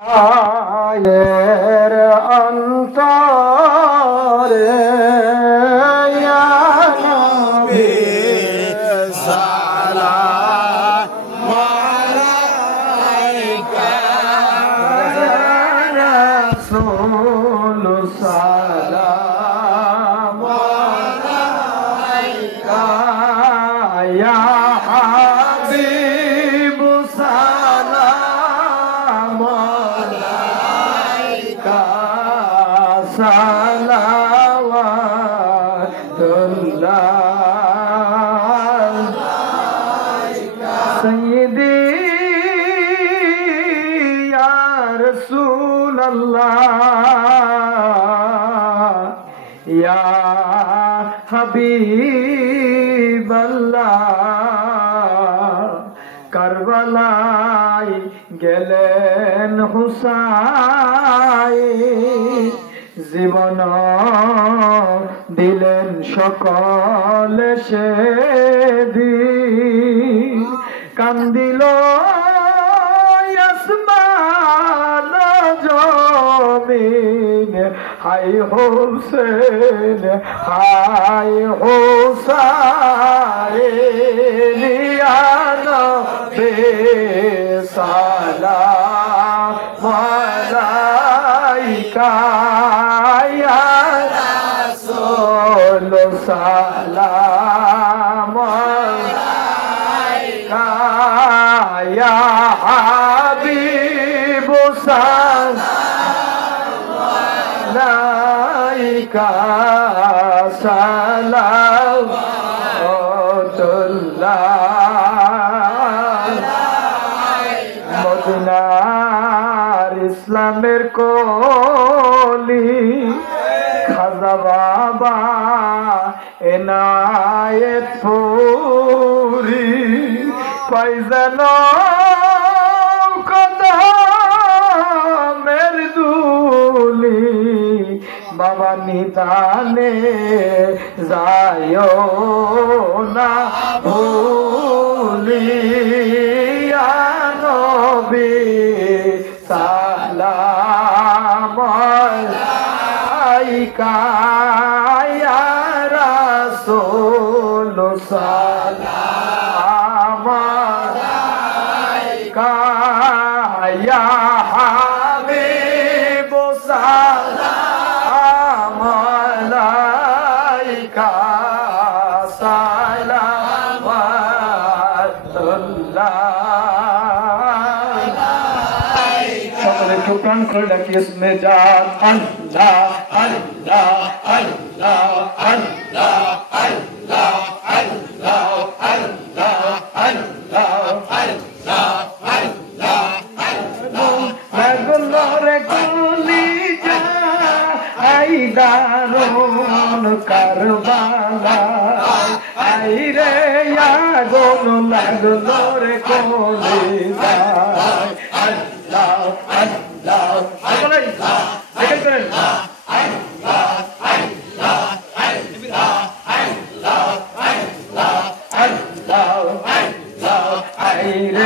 আয়ের অন্তরে ইয়া নবী সালাম আলাইকা রাসূল সালাম আলাইকা ইয়া হাবিব সালাম সালাওয়াতুল্লাহ সাইয়্যিদি ইয়া রাসূলুল্লাহ ইয়া হাবিবাল্লাহ কারবালায় গেলেন হুসাইন জীবন দিলেন সকল সেদিন কান্দিল আসমান জমিন হায় হোসেন হায় হোসাইন ইয়া নবী সালাম আলাইকা ইয়া রাসূল সালাম আলাইকা ইয়া হাবিব সালাম আলাইকা সালাওয়াতুল্লাহ মদিনার ইসলামের কলি খাজা বাবা এনায়েত পুরি পাইজান কদমের দুলি বাবা নিদানে যায় না ভুলি ইয়া নবী সালাম আলাইকা ইয়া রাসূল সালাম আলাইকা ইয়া হাবিব সালাম আলাইকা সালাওয়াতুল্লাহ সকলে টুকরান করে ডাকি ইসমে জাত আল্লাহ আল্লাহ আল্লাহ আল্লাহ আল্লাহ আল্লাহ আল্লাহ আল্লাহ আল্লাহ আল্লাহ আল্লাহ রে কুলি যা আই দারুন কারবালা আই রে আগুন লাগলো রে কুলি যা আল্লাহ আল্লাহ আল্লাহ দেখেন করেন আল্লাহ আল্লাহ আল্লাহ আল্লাহ আল্লাহ আল্লাহ আল্লাহ আই রে